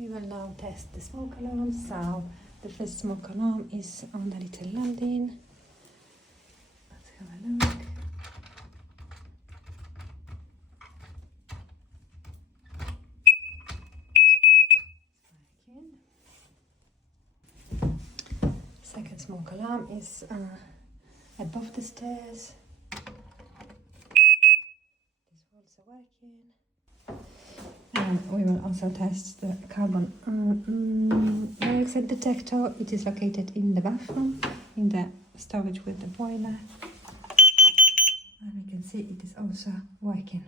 We will now test the smoke alarm. So the first smoke alarm is on the little landing. Let's have a look. Second smoke alarm is above the stairs. This is also working. And we will also test the carbon dioxide detector. It is located in the bathroom, in the storage with the boiler. And we can see it is also working.